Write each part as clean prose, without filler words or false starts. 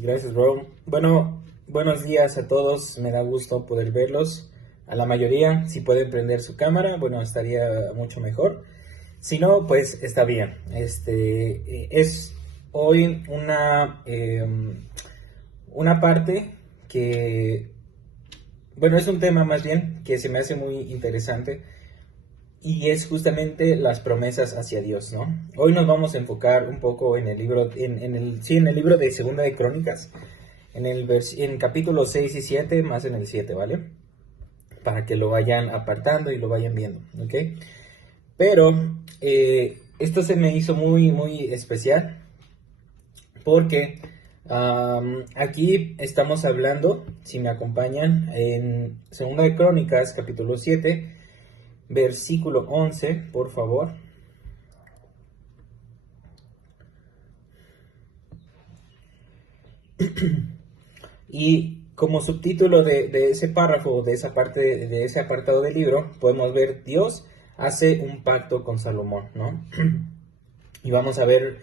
Gracias, bro. Bueno, buenos días a todos. Me da gusto poder verlos. A la mayoría, si pueden prender su cámara, bueno, estaría mucho mejor. Si no, pues está bien. Es hoy una parte que, bueno, es un tema más bien que se me hace muy interesante y es justamente las promesas hacia Dios, ¿no? Hoy nos vamos a enfocar un poco en el libro, en el libro de Segunda de Crónicas, en capítulos 6 y 7, más en el 7, ¿vale? Para que lo vayan apartando y lo vayan viendo, ¿ok? Pero esto se me hizo muy, muy especial porque aquí estamos hablando, si me acompañan, en Segunda de Crónicas, capítulo 7, versículo 11, por favor. Y como subtítulo de ese párrafo, de esa parte, de ese apartado del libro, podemos ver Dios hace un pacto con Salomón, ¿no? Y vamos a ver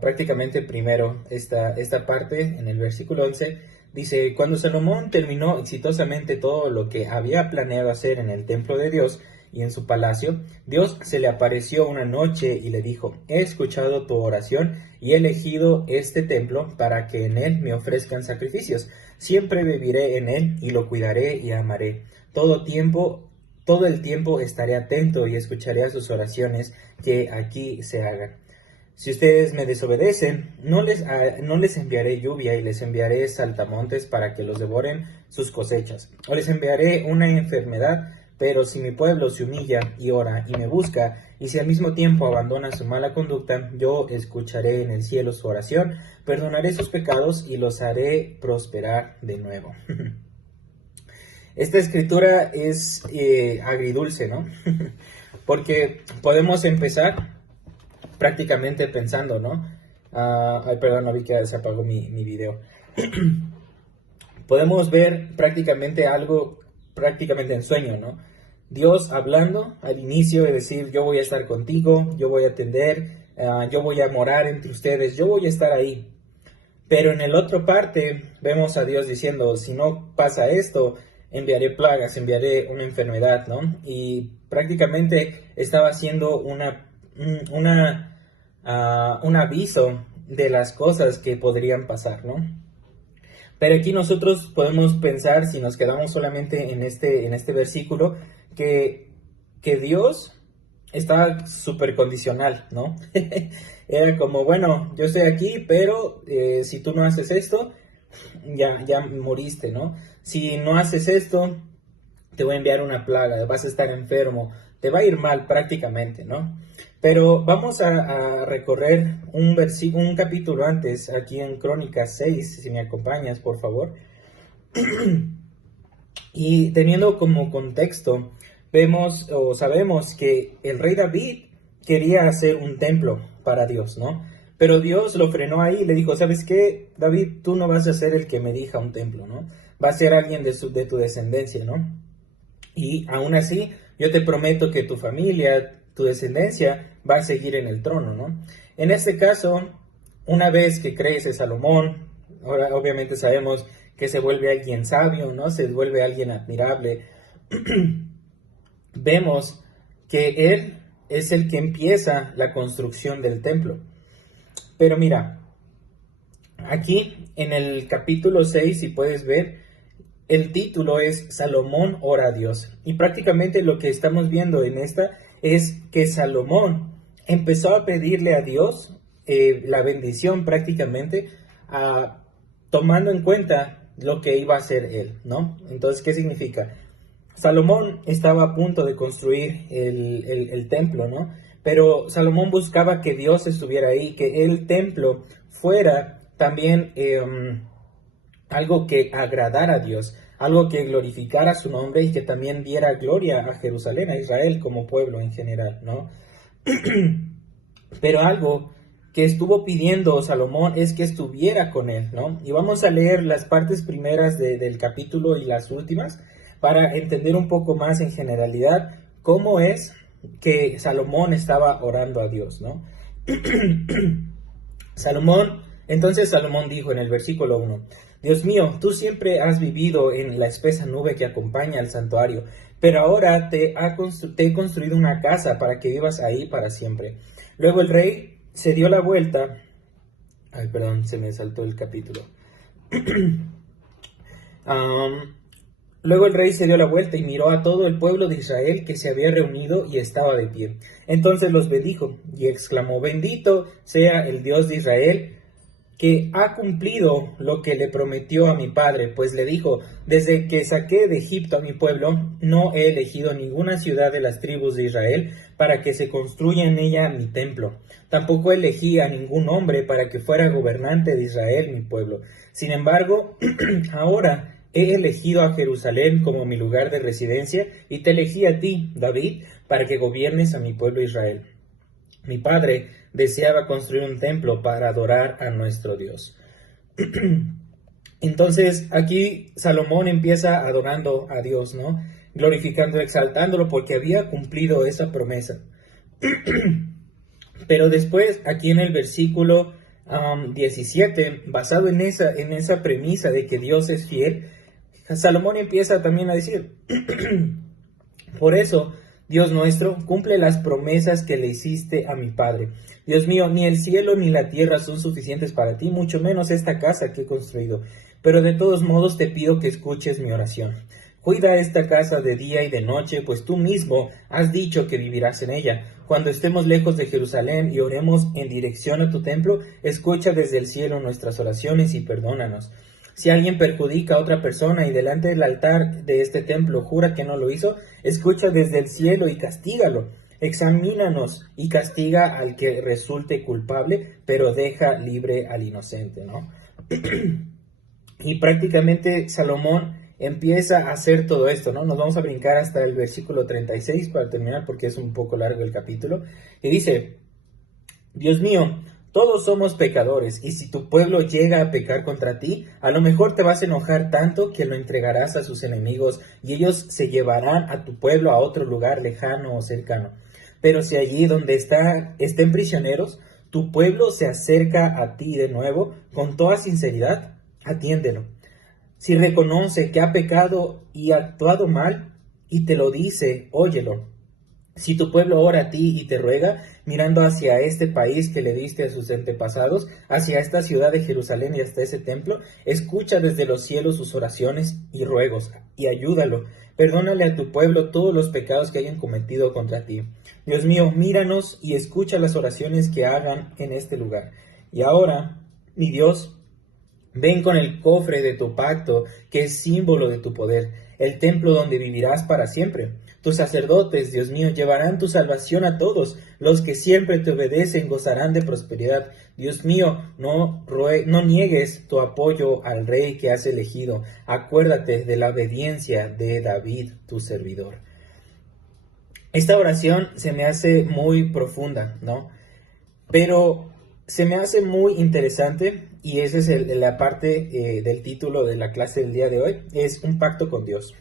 prácticamente primero esta parte en el versículo 11. Dice, cuando Salomón terminó exitosamente todo lo que había planeado hacer en el templo de Dios y en su palacio, Dios se le apareció una noche y le dijo, he escuchado tu oración y he elegido este templo para que en él me ofrezcan sacrificios. Siempre viviré en él y lo cuidaré y amaré. Todo el tiempo estaré atento y escucharé a sus oraciones que aquí se hagan. Si ustedes me desobedecen, no les enviaré lluvia y les enviaré saltamontes para que los devoren sus cosechas. O les enviaré una enfermedad, pero si mi pueblo se humilla y ora y me busca, y si al mismo tiempo abandona su mala conducta, yo escucharé en el cielo su oración, perdonaré sus pecados y los haré prosperar de nuevo. Esta escritura es agridulce, ¿no? Porque podemos empezar prácticamente pensando, ¿no? Ay, perdón, no vi que se apagó mi video. Podemos ver prácticamente en sueño, ¿no? Dios hablando al inicio de decir, yo voy a estar contigo, yo voy a atender, yo voy a morar entre ustedes, yo voy a estar ahí. Pero en el otro parte vemos a Dios diciendo, si no pasa esto, enviaré plagas, enviaré una enfermedad, ¿no? Y prácticamente estaba haciendo un aviso de las cosas que podrían pasar, ¿no? Pero aquí nosotros podemos pensar, si nos quedamos solamente en este versículo, que Dios estaba súper condicional, ¿no? Era como, bueno, yo estoy aquí, pero si tú no haces esto, ya moriste, ¿no? Si no haces esto, te voy a enviar una plaga, vas a estar enfermo, te va a ir mal prácticamente, ¿no? Pero vamos a recorrer un capítulo antes, aquí en Crónicas 6, si me acompañas, por favor. Y teniendo como contexto, vemos o sabemos que el rey David quería hacer un templo para Dios, ¿no? Pero Dios lo frenó ahí y le dijo, ¿sabes qué, David? Tú no vas a ser el que me erija un templo, ¿no? Va a ser alguien de tu descendencia, ¿no? Y aún así, yo te prometo que tu familia, tu descendencia, va a seguir en el trono, ¿no? En este caso, una vez que crece Salomón, ahora obviamente sabemos que se vuelve alguien sabio, ¿no? Se vuelve alguien admirable. Vemos que él es el que empieza la construcción del templo. Pero mira, aquí en el capítulo 6, si puedes ver, el título es Salomón ora a Dios. Y prácticamente lo que estamos viendo en esta es que Salomón empezó a pedirle a Dios la bendición prácticamente, tomando en cuenta lo que iba a hacer él, ¿no? Entonces, ¿qué significa? Salomón estaba a punto de construir el templo, ¿no? Pero Salomón buscaba que Dios estuviera ahí, que el templo fuera también algo que agradara a Dios, algo que glorificara su nombre y que también diera gloria a Jerusalén, a Israel como pueblo en general, ¿no? Pero algo que estuvo pidiendo Salomón es que estuviera con él, ¿no? Y vamos a leer las partes primeras del capítulo y las últimas para entender un poco más en generalidad cómo es que Salomón estaba orando a Dios, ¿no? Salomón Entonces Salomón dijo en el versículo 1, Dios mío, tú siempre has vivido en la espesa nube que acompaña al santuario, pero ahora te he construido una casa para que vivas ahí para siempre. Luego el rey se dio la vuelta. Ay, perdón, se me saltó el capítulo. Luego el rey se dio la vuelta y miró a todo el pueblo de Israel que se había reunido y estaba de pie. Entonces los bendijo y exclamó, bendito sea el Dios de Israel, que ha cumplido lo que le prometió a mi padre, pues le dijo, desde que saqué de Egipto a mi pueblo, no he elegido ninguna ciudad de las tribus de Israel para que se construya en ella mi templo. Tampoco elegí a ningún hombre para que fuera gobernante de Israel, mi pueblo. Sin embargo, ahora he elegido a Jerusalén como mi lugar de residencia y te elegí a ti, David, para que gobiernes a mi pueblo Israel. Mi padre deseaba construir un templo para adorar a nuestro Dios. Entonces aquí Salomón empieza adorando a Dios, ¿no? Glorificando, exaltándolo porque había cumplido esa promesa. Pero después, aquí en el versículo 17, basado en esa premisa de que Dios es fiel, Salomón empieza también a decir, por eso, Dios nuestro, cumple las promesas que le hiciste a mi padre. Dios mío, ni el cielo ni la tierra son suficientes para ti, mucho menos esta casa que he construido. Pero de todos modos te pido que escuches mi oración. Cuida esta casa de día y de noche, pues tú mismo has dicho que vivirás en ella. Cuando estemos lejos de Jerusalén y oremos en dirección a tu templo, escucha desde el cielo nuestras oraciones y perdónanos. Si alguien perjudica a otra persona y delante del altar de este templo jura que no lo hizo, escucha desde el cielo y castígalo. Examínanos y castiga al que resulte culpable, pero deja libre al inocente, ¿no? Y prácticamente Salomón empieza a hacer todo esto, ¿no? Nos vamos a brincar hasta el versículo 36 para terminar porque es un poco largo el capítulo. Y dice, Dios mío, todos somos pecadores, y si tu pueblo llega a pecar contra ti, a lo mejor te vas a enojar tanto que lo entregarás a sus enemigos, y ellos se llevarán a tu pueblo a otro lugar lejano o cercano. Pero si allí donde estén prisioneros, tu pueblo se acerca a ti de nuevo, con toda sinceridad, atiéndelo. Si reconoce que ha pecado y actuado mal, y te lo dice, óyelo. Si tu pueblo ora a ti y te ruega, mirando hacia este país que le diste a sus antepasados, hacia esta ciudad de Jerusalén y hasta ese templo, escucha desde los cielos sus oraciones y ruegos, y ayúdalo. Perdónale a tu pueblo todos los pecados que hayan cometido contra ti. Dios mío, míranos y escucha las oraciones que hagan en este lugar. Y ahora, mi Dios, ven con el cofre de tu pacto, que es símbolo de tu poder, el templo donde vivirás para siempre. Tus sacerdotes, Dios mío, llevarán tu salvación a todos. Los que siempre te obedecen gozarán de prosperidad. Dios mío, no niegues tu apoyo al rey que has elegido. Acuérdate de la obediencia de David, tu servidor. Esta oración se me hace muy profunda, ¿no? Pero se me hace muy interesante, y esa es la parte del título de la clase del día de hoy, es un pacto con Dios.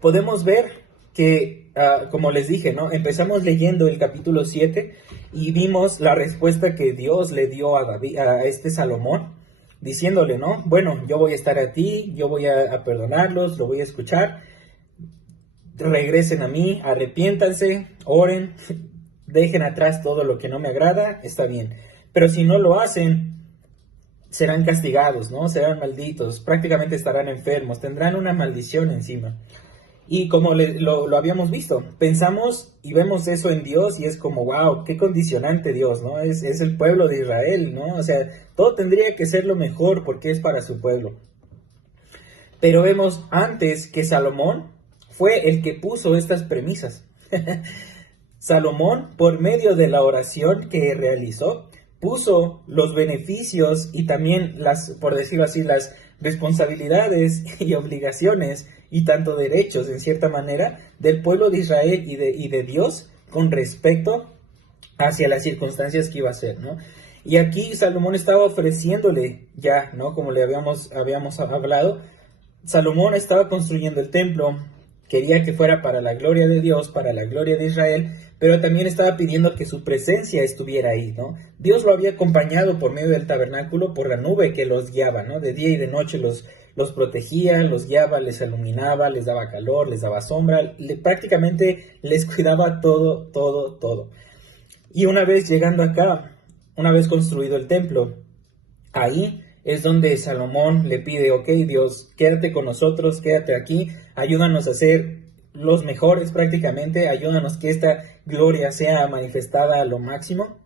Podemos ver que, como les dije, ¿no? Empezamos leyendo el capítulo 7 y vimos la respuesta que Dios le dio a David, a este Salomón, diciéndole, ¿no? Bueno, yo voy a estar a ti, yo voy a perdonarlos, lo voy a escuchar, regresen a mí, arrepiéntanse, oren, dejen atrás todo lo que no me agrada, está bien. Pero si no lo hacen, serán castigados, ¿no? Serán malditos, prácticamente estarán enfermos, tendrán una maldición encima. Y como lo habíamos visto, pensamos y vemos eso en Dios y es como, wow, qué condicionante Dios, ¿no? Es el pueblo de Israel, ¿no? O sea, todo tendría que ser lo mejor porque es para su pueblo. Pero vemos antes que Salomón fue el que puso estas premisas. Salomón, por medio de la oración que realizó, puso los beneficios y también por decirlo así, las responsabilidades y obligaciones y tanto derechos, en cierta manera, del pueblo de Israel y de Dios con respecto hacia las circunstancias que iba a ser, ¿no? Y aquí Salomón estaba ofreciéndole ya, ¿no? Como le habíamos hablado, Salomón estaba construyendo el templo, quería que fuera para la gloria de Dios, para la gloria de Israel, pero también estaba pidiendo que su presencia estuviera ahí, ¿no? Dios lo había acompañado por medio del tabernáculo, por la nube que los guiaba, ¿no? De día y de noche los protegía, los guiaba, les iluminaba, les daba calor, les daba sombra, prácticamente les cuidaba todo, todo, todo. Y una vez llegando acá, una vez construido el templo, ahí es donde Salomón le pide, ok, Dios, quédate con nosotros, quédate aquí, ayúdanos a ser los mejores prácticamente, ayúdanos que esta gloria sea manifestada a lo máximo.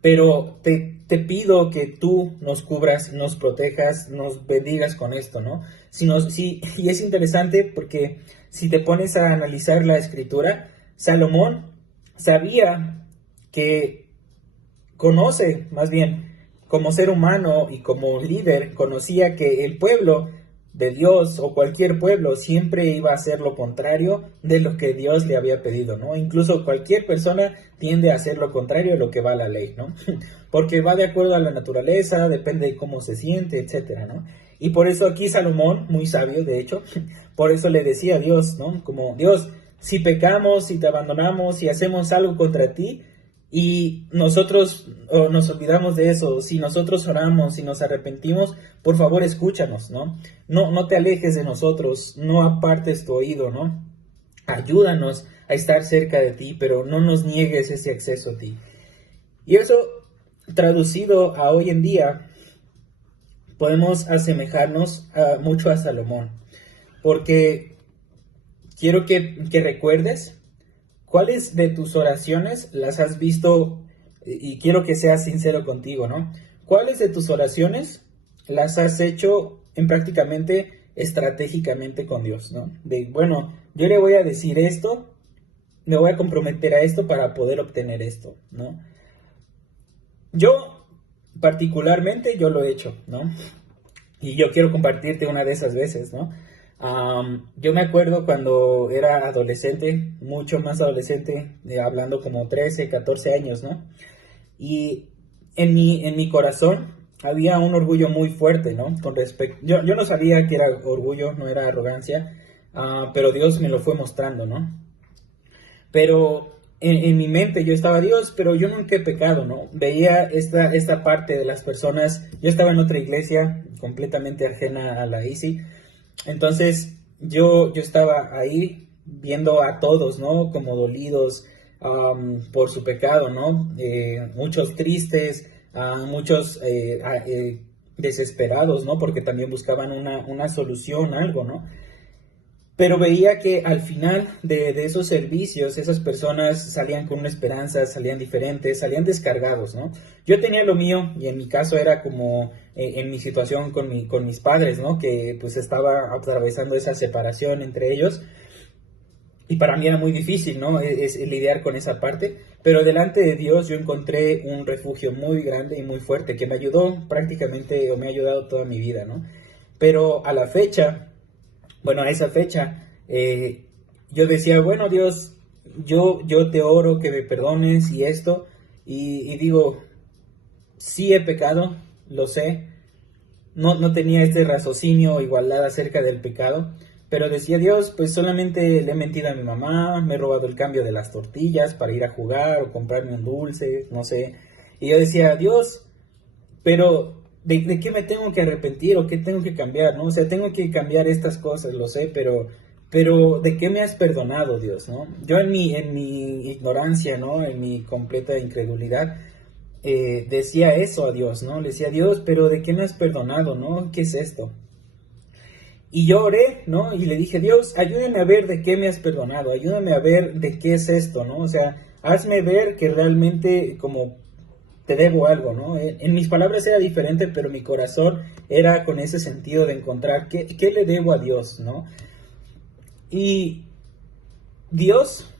Pero te pido que tú nos cubras, nos protejas, nos bendigas con esto, ¿no? Y es interesante porque si te pones a analizar la escritura, Salomón sabía que conoce, más bien, como ser humano y como líder, conocía que el pueblo de Dios o cualquier pueblo siempre iba a hacer lo contrario de lo que Dios le había pedido, ¿no? Incluso cualquier persona tiende a hacer lo contrario de lo que va a la ley, ¿no? Porque va de acuerdo a la naturaleza, depende de cómo se siente, etcétera, ¿no? Y por eso aquí Salomón, muy sabio de hecho, por eso le decía a Dios, ¿no? Como, Dios, si pecamos, si te abandonamos, si hacemos algo contra ti, y nosotros nos olvidamos de eso, si nosotros oramos, si nos arrepentimos, por favor escúchanos, ¿no? No te alejes de nosotros, no apartes tu oído, ¿no? Ayúdanos a estar cerca de ti, pero no nos niegues ese acceso a ti. Y eso, traducido a hoy en día, podemos asemejarnos mucho a Salomón, porque quiero que recuerdes cuáles de tus oraciones las has visto, y quiero que seas sincero contigo, ¿no? ¿Cuáles de tus oraciones las has hecho prácticamente estratégicamente con Dios, ¿no? Bueno, yo le voy a decir esto, me voy a comprometer a esto para poder obtener esto, ¿no? Yo, particularmente, yo lo he hecho, ¿no? Y yo quiero compartirte una de esas veces, ¿no? Yo me acuerdo cuando era adolescente, mucho más adolescente, hablando como 13, 14 años, ¿no? Y en mi corazón había un orgullo muy fuerte, ¿no? Yo no sabía que era orgullo, no era arrogancia, pero Dios me lo fue mostrando, ¿no? Pero en mi mente yo estaba, Dios, pero yo nunca he pecado, ¿no? Veía esta parte de las personas, yo estaba en otra iglesia completamente ajena a la ICI. Entonces yo estaba ahí viendo a todos, ¿no? Como dolidos por su pecado, ¿no? Muchos tristes, muchos desesperados, ¿no? Porque también buscaban una solución, algo, ¿no? Pero veía que al final de esos servicios, esas personas salían con una esperanza, salían diferentes, salían descargados, ¿no? Yo tenía lo mío, y en mi caso era como en mi situación con mis padres, ¿no? Que pues estaba atravesando esa separación entre ellos, y para mí era muy difícil, ¿no? Es lidiar con esa parte, pero delante de Dios yo encontré un refugio muy grande y muy fuerte, que me ayudó prácticamente, o me ha ayudado toda mi vida, ¿no? Pero a la fecha... Bueno, a esa fecha, yo decía, bueno, Dios, yo te oro que me perdones y esto, y digo, sí he pecado, lo sé, no tenía este raciocinio o igualdad acerca del pecado, pero decía, Dios, pues solamente le he mentido a mi mamá, me he robado el cambio de las tortillas para ir a jugar o comprarme un dulce, no sé, y yo decía, Dios, pero... ¿De qué me tengo que arrepentir o qué tengo que cambiar, ¿no? O sea, tengo que cambiar estas cosas, lo sé, pero ¿de qué me has perdonado, Dios, no? Yo en mi ignorancia, ¿no? En mi completa incredulidad, decía eso a Dios, ¿no? Le decía, Dios, pero ¿de qué me has perdonado, no? ¿Qué es esto? Y yo oré, ¿no? Y le dije, Dios, ayúdame a ver de qué me has perdonado, ayúdame a ver de qué es esto, ¿no? O sea, hazme ver que realmente como... te debo algo, ¿no? En mis palabras era diferente, pero mi corazón era con ese sentido de encontrar qué le debo a Dios, ¿no? Y Dios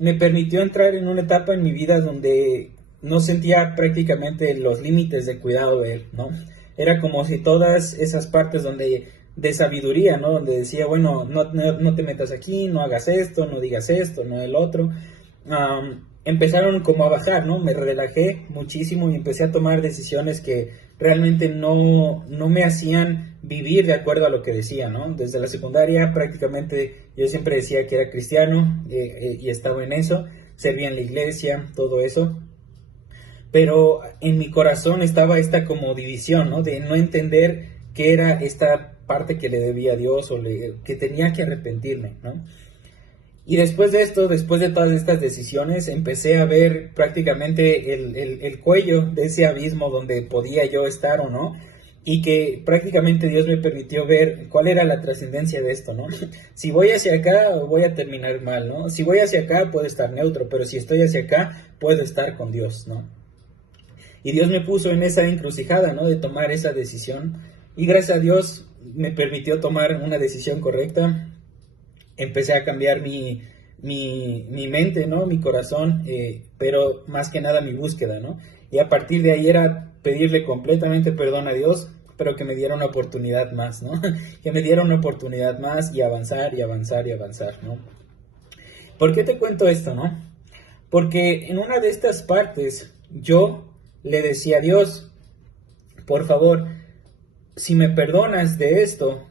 me permitió entrar en una etapa en mi vida donde no sentía prácticamente los límites de cuidado de Él, ¿no? Era como si todas esas partes de sabiduría, ¿no? Donde decía, bueno, no te metas aquí, no hagas esto, no digas esto, no el otro, empezaron como a bajar, ¿no? Me relajé muchísimo y empecé a tomar decisiones que realmente no me hacían vivir de acuerdo a lo que decía, ¿no? Desde la secundaria prácticamente yo siempre decía que era cristiano y estaba en eso, servía en la iglesia, todo eso, pero en mi corazón estaba esta como división, ¿no? De no entender qué era esta parte que le debía a Dios que tenía que arrepentirme, ¿no? Y después de esto, después de todas estas decisiones, empecé a ver prácticamente el cuello de ese abismo donde podía yo estar o no, y que prácticamente Dios me permitió ver cuál era la trascendencia de esto, ¿no? Si voy hacia acá, voy a terminar mal, ¿no? Si voy hacia acá, puedo estar neutro, pero si estoy hacia acá, puedo estar con Dios, ¿no? Y Dios me puso en esa encrucijada, ¿no? De tomar esa decisión, y gracias a Dios me permitió tomar una decisión correcta. Empecé a cambiar mi mente, ¿no? Mi corazón, pero más que nada mi búsqueda, ¿no? Y a partir de ahí era pedirle completamente perdón a Dios, pero que me diera una oportunidad más, ¿no? Que me diera una oportunidad más y avanzar y avanzar y avanzar, ¿no? ¿Por qué te cuento esto, no? Porque en una de estas partes yo le decía a Dios, por favor, si me perdonas de esto,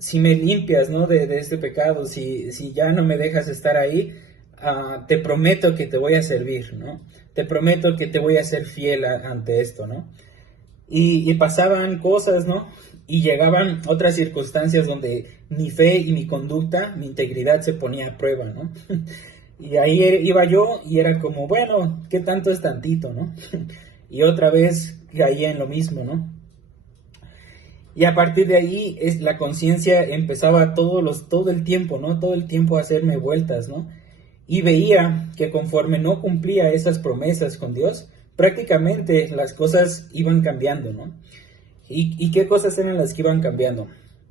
si me limpias, ¿no? de este pecado, si ya no me dejas estar ahí, te prometo que te voy a servir, ¿no? Te prometo que te voy a ser fiel ante esto, ¿no? Y pasaban cosas, ¿no? Y llegaban otras circunstancias donde mi fe y mi conducta, mi integridad se ponía a prueba, ¿no? Y ahí iba yo y era como, bueno, ¿qué tanto es tantito, no? Y otra vez caía en lo mismo, ¿no? Y a partir de ahí la conciencia empezaba todo el tiempo, ¿no? Todo el tiempo a hacerme vueltas, ¿no? Y veía que conforme no cumplía esas promesas con Dios, prácticamente las cosas iban cambiando, ¿no? ¿Y qué cosas eran las que iban cambiando?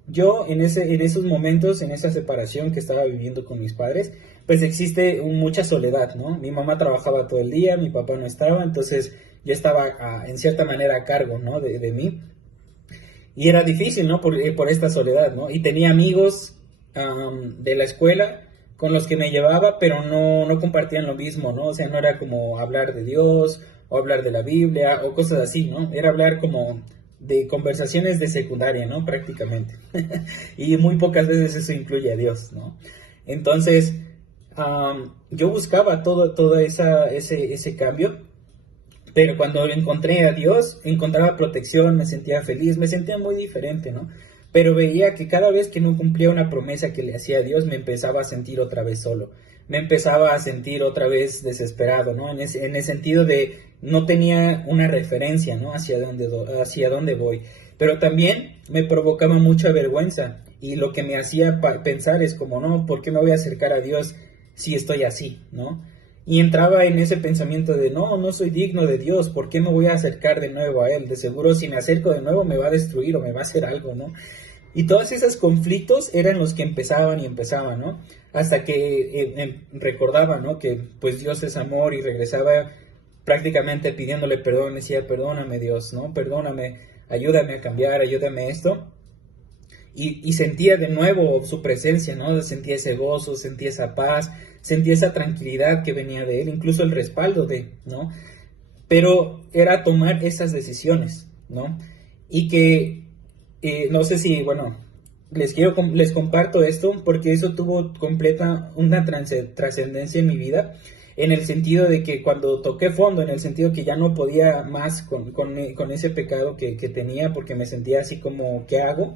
Yo en esos momentos, en esa separación que estaba viviendo con mis padres, pues existe mucha soledad, ¿no? Mi mamá trabajaba todo el día, mi papá no estaba, entonces yo estaba en cierta manera a cargo, ¿no? de mí. Y era difícil, ¿no? Por esta soledad, ¿no? Y tenía amigos de la escuela con los que me llevaba, pero no compartían lo mismo, ¿no? O sea, no era como hablar de Dios o hablar de la Biblia o cosas así, ¿no? Era hablar como de conversaciones de secundaria, ¿no? Prácticamente. Y muy pocas veces eso incluye a Dios, ¿no? Entonces, yo buscaba todo ese cambio. Pero cuando encontré a Dios, encontraba protección, me sentía feliz, me sentía muy diferente, ¿no? Pero veía que cada vez que no cumplía una promesa que le hacía a Dios, me empezaba a sentir otra vez solo. Me empezaba a sentir otra vez desesperado, ¿no? En el sentido de no tenía una referencia, ¿no? Hacia dónde voy. Pero también me provocaba mucha vergüenza. Y lo que me hacía pensar es como, no, ¿por qué me voy a acercar a Dios si estoy así, ¿no? Y entraba en ese pensamiento de, no soy digno de Dios, ¿por qué me voy a acercar de nuevo a Él? De seguro si me acerco de nuevo me va a destruir o me va a hacer algo, ¿no? Y todos esos conflictos eran los que empezaban y empezaban, ¿no? Hasta que recordaba, ¿no? Que pues Dios es amor y regresaba prácticamente pidiéndole perdón, decía, perdóname Dios, ¿no? Perdóname, ayúdame a cambiar, ayúdame a esto. Y sentía de nuevo su presencia, ¿no? Sentía ese gozo, sentía esa paz, sentía esa tranquilidad que venía de Él, incluso el respaldo ¿no? Pero era tomar esas decisiones, ¿no? Y que, no sé si, bueno, les comparto esto porque eso tuvo una trascendencia en mi vida, en el sentido de que cuando toqué fondo, en el sentido que ya no podía más con ese pecado que tenía porque me sentía así como, ¿qué hago?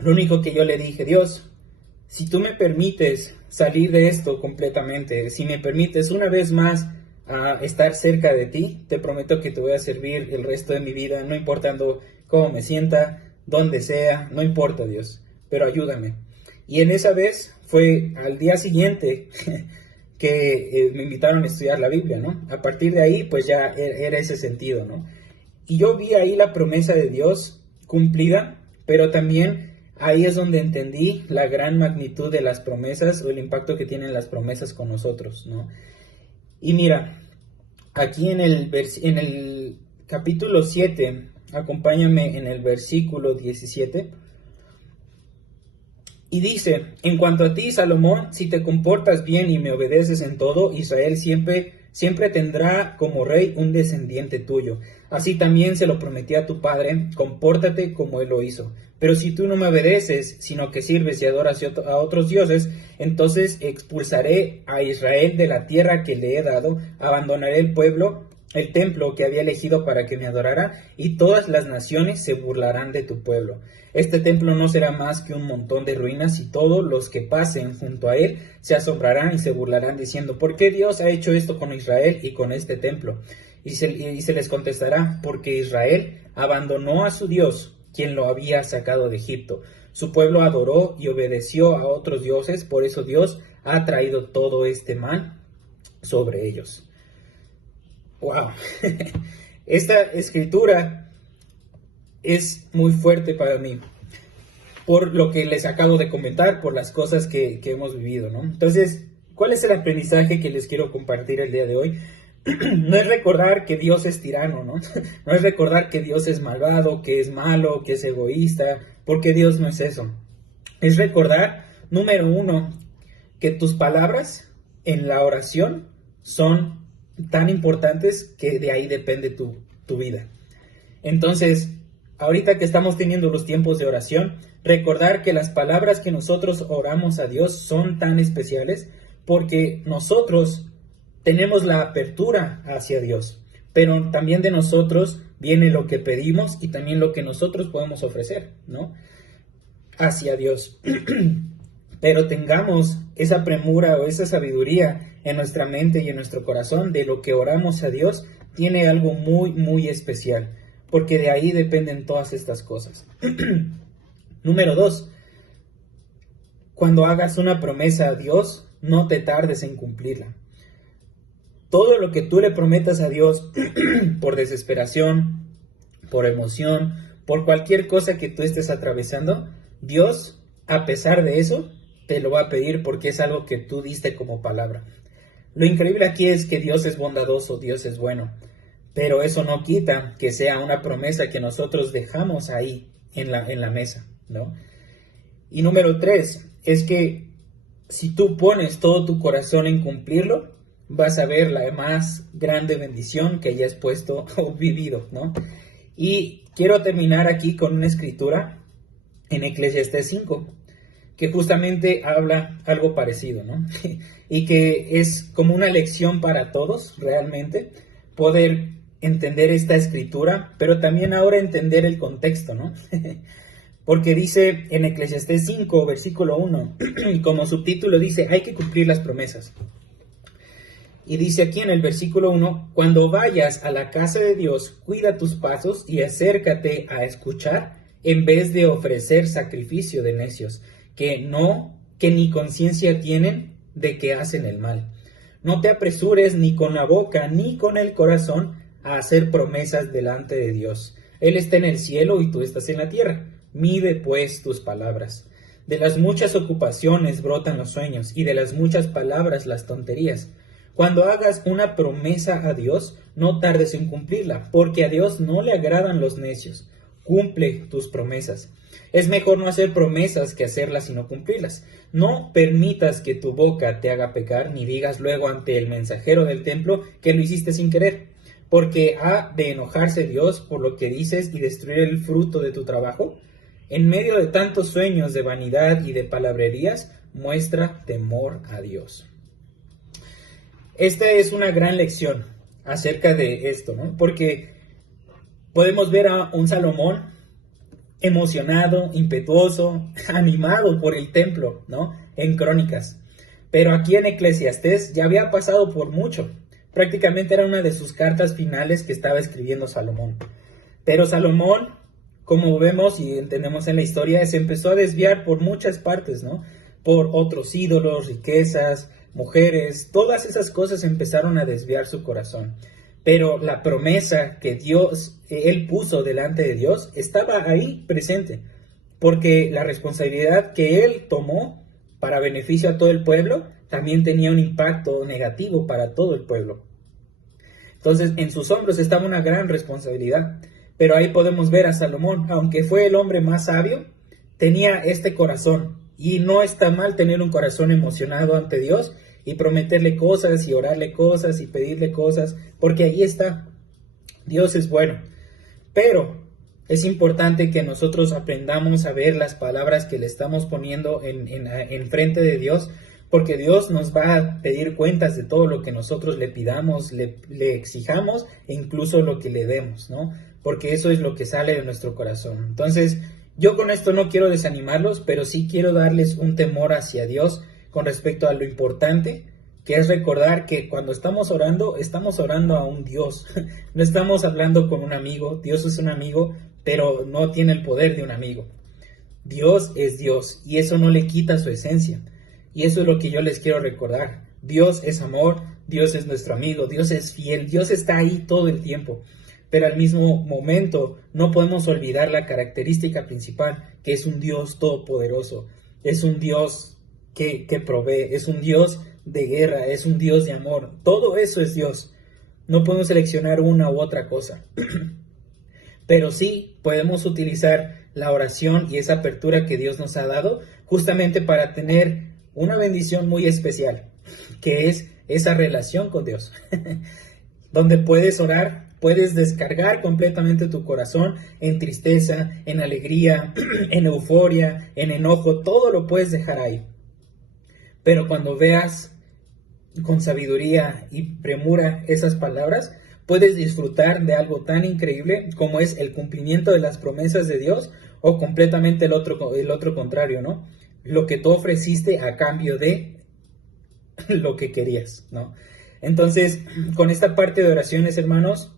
Lo único que yo le dije, Dios, si tú me permites salir de esto completamente, si me permites una vez más estar cerca de ti, te prometo que te voy a servir el resto de mi vida, no importando cómo me sienta, dónde sea, no importa Dios, pero ayúdame. Y en esa vez fue al día siguiente que me invitaron a estudiar la Biblia, ¿no? A partir de ahí, pues ya era ese sentido, ¿no? Y yo vi ahí la promesa de Dios cumplida, pero también ahí es donde entendí la gran magnitud de las promesas o el impacto que tienen las promesas con nosotros, ¿no? Y mira, aquí en el capítulo 7, acompáñame en el versículo 17, Y dice, en cuanto a ti, Salomón, si te comportas bien y me obedeces en todo, Israel siempre tendrá como rey un descendiente tuyo. Así también se lo prometí a tu padre, compórtate como él lo hizo. Pero si tú no me obedeces, sino que sirves y adoras a otros dioses, entonces expulsaré a Israel de la tierra que le he dado, abandonaré el templo que había elegido para que me adorara, y todas las naciones se burlarán de tu pueblo. Este templo no será más que un montón de ruinas, y todos los que pasen junto a él se asombrarán y se burlarán diciendo, ¿por qué Dios ha hecho esto con Israel y con este templo? Y se les contestará, porque Israel abandonó a su Dios, quien lo había sacado de Egipto. Su pueblo adoró y obedeció a otros dioses, por eso Dios ha traído todo este mal sobre ellos. Wow, esta escritura es muy fuerte para mí, por lo que les acabo de comentar, por las cosas que hemos vivido, ¿no? Entonces, ¿cuál es el aprendizaje que les quiero compartir el día de hoy? No es recordar que Dios es tirano, ¿no? No es recordar que Dios es malvado, que es malo, que es egoísta, porque Dios no es eso. Es recordar, número uno, que tus palabras en la oración son tan importantes que de ahí depende tu vida. Entonces, ahorita que estamos teniendo los tiempos de oración, recordar que las palabras que nosotros oramos a Dios son tan especiales porque nosotros tenemos la apertura hacia Dios, pero también de nosotros viene lo que pedimos y también lo que nosotros podemos ofrecer, ¿no? Hacia Dios. Pero tengamos esa premura o esa sabiduría en nuestra mente y en nuestro corazón de lo que oramos a Dios tiene algo muy, muy especial, porque de ahí dependen todas estas cosas. Número 2, cuando hagas una promesa a Dios, no te tardes en cumplirla. Todo lo que tú le prometas a Dios por desesperación, por emoción, por cualquier cosa que tú estés atravesando, Dios, a pesar de eso, te lo va a pedir porque es algo que tú diste como palabra. Lo increíble aquí es que Dios es bondadoso, Dios es bueno, pero eso no quita que sea una promesa que nosotros dejamos ahí en la mesa, ¿no? Y número 3, es que si tú pones todo tu corazón en cumplirlo, vas a ver la más grande bendición que hayas puesto o vivido, ¿no? Y quiero terminar aquí con una escritura en Eclesiastés 5, que justamente habla algo parecido, ¿no? Y que es como una lección para todos, realmente, poder entender esta escritura, pero también ahora entender el contexto, ¿no? Porque dice en Eclesiastés 5, versículo 1, y como subtítulo dice, hay que cumplir las promesas. Y dice aquí en el versículo 1, cuando vayas a la casa de Dios, cuida tus pasos y acércate a escuchar en vez de ofrecer sacrificio de necios, que ni conciencia tienen de que hacen el mal. No te apresures ni con la boca ni con el corazón a hacer promesas delante de Dios. Él está en el cielo y tú estás en la tierra. Mide pues tus palabras. De las muchas ocupaciones brotan los sueños y de las muchas palabras las tonterías. Cuando hagas una promesa a Dios, no tardes en cumplirla, porque a Dios no le agradan los necios. Cumple tus promesas. Es mejor no hacer promesas que hacerlas y no cumplirlas. No permitas que tu boca te haga pecar, ni digas luego ante el mensajero del templo que lo hiciste sin querer, porque ha de enojarse Dios por lo que dices y destruir el fruto de tu trabajo. En medio de tantos sueños de vanidad y de palabrerías, muestra temor a Dios. Esta es una gran lección acerca de esto, ¿no? Porque podemos ver a un Salomón emocionado, impetuoso, animado por el templo, ¿no? En Crónicas. Pero aquí en Eclesiastés ya había pasado por mucho. Prácticamente era una de sus cartas finales que estaba escribiendo Salomón. Pero Salomón, como vemos y entendemos en la historia, se empezó a desviar por muchas partes, ¿no? Por otros ídolos, riquezas, mujeres, todas esas cosas empezaron a desviar su corazón. Pero la promesa que él puso delante de Dios, estaba ahí presente, porque la responsabilidad que él tomó para beneficio a todo el pueblo, también tenía un impacto negativo para todo el pueblo. Entonces, en sus hombros estaba una gran responsabilidad, pero ahí podemos ver a Salomón, aunque fue el hombre más sabio, tenía este corazón Y no está mal tener un corazón emocionado ante Dios y prometerle cosas y orarle cosas y pedirle cosas, porque ahí está, Dios es bueno. Pero es importante que nosotros aprendamos a ver las palabras que le estamos poniendo en frente de Dios, porque Dios nos va a pedir cuentas de todo lo que nosotros le pidamos, le exijamos e incluso lo que le demos, ¿no? Porque eso es lo que sale de nuestro corazón. Entonces, yo con esto no quiero desanimarlos, pero sí quiero darles un temor hacia Dios con respecto a lo importante que es recordar que cuando estamos orando a un Dios. No estamos hablando con un amigo. Dios es un amigo, pero no tiene el poder de un amigo. Dios es Dios y eso no le quita su esencia. Y eso es lo que yo les quiero recordar. Dios es amor, Dios es nuestro amigo, Dios es fiel, Dios está ahí todo el tiempo. Pero al mismo momento no podemos olvidar la característica principal, que es un Dios todopoderoso. Es un Dios que provee, es un Dios de guerra, es un Dios de amor. Todo eso es Dios. No podemos seleccionar una u otra cosa. Pero sí podemos utilizar la oración y esa apertura que Dios nos ha dado justamente para tener una bendición muy especial, que es esa relación con Dios, donde puedes orar, puedes descargar completamente tu corazón en tristeza, en alegría, en euforia, en enojo, todo lo puedes dejar ahí. Pero cuando veas con sabiduría y premura esas palabras, puedes disfrutar de algo tan increíble como es el cumplimiento de las promesas de Dios o completamente el otro contrario, ¿no? Lo que tú ofreciste a cambio de lo que querías, ¿no? Entonces, con esta parte de oraciones, hermanos,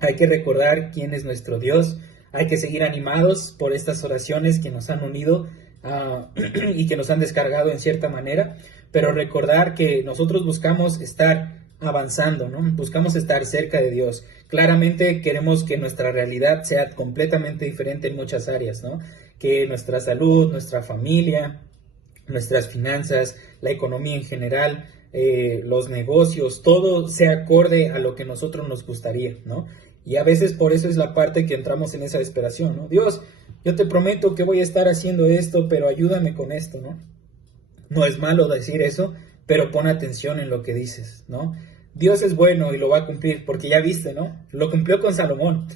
hay que recordar quién es nuestro Dios, hay que seguir animados por estas oraciones que nos han unido y que nos han descargado en cierta manera, pero recordar que nosotros buscamos estar avanzando, ¿no? Buscamos estar cerca de Dios. Claramente queremos que nuestra realidad sea completamente diferente en muchas áreas, ¿no? Que nuestra salud, nuestra familia, nuestras finanzas, la economía en general, los negocios, todo sea acorde a lo que nosotros nos gustaría, ¿no? Y a veces por eso es la parte que entramos en esa desesperación, ¿no? Dios, yo te prometo que voy a estar haciendo esto, pero ayúdame con esto, ¿no? No es malo decir eso, pero pon atención en lo que dices, ¿no? Dios es bueno y lo va a cumplir, porque ya viste, ¿no? Lo cumplió con Salomón,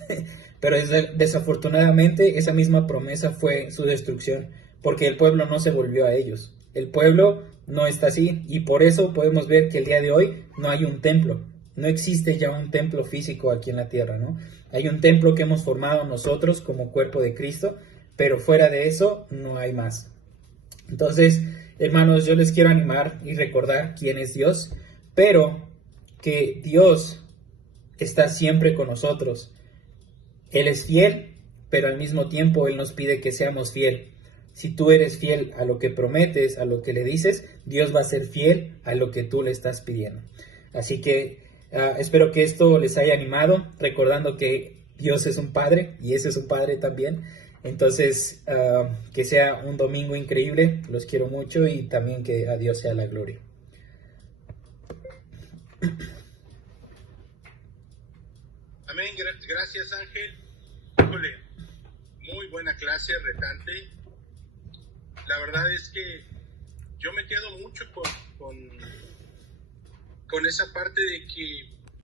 pero desafortunadamente esa misma promesa fue su destrucción, porque el pueblo no se volvió a ellos. El pueblo no está así, y por eso podemos ver que el día de hoy no hay un templo. No existe ya un templo físico aquí en la tierra, ¿no? Hay un templo que hemos formado nosotros como cuerpo de Cristo, pero fuera de eso no hay más. Entonces, hermanos, yo les quiero animar y recordar quién es Dios, pero que Dios está siempre con nosotros. Él es fiel, pero al mismo tiempo Él nos pide que seamos fiel. Si tú eres fiel a lo que prometes, a lo que le dices, Dios va a ser fiel a lo que tú le estás pidiendo. Así que espero que esto les haya animado, recordando que Dios es un Padre y ese es un Padre también. Entonces, que sea un domingo increíble, los quiero mucho y también que a Dios sea la gloria. Amén, gracias Ángel. Híjole, muy buena clase, retante. La verdad es que yo me quedo mucho con esa parte de que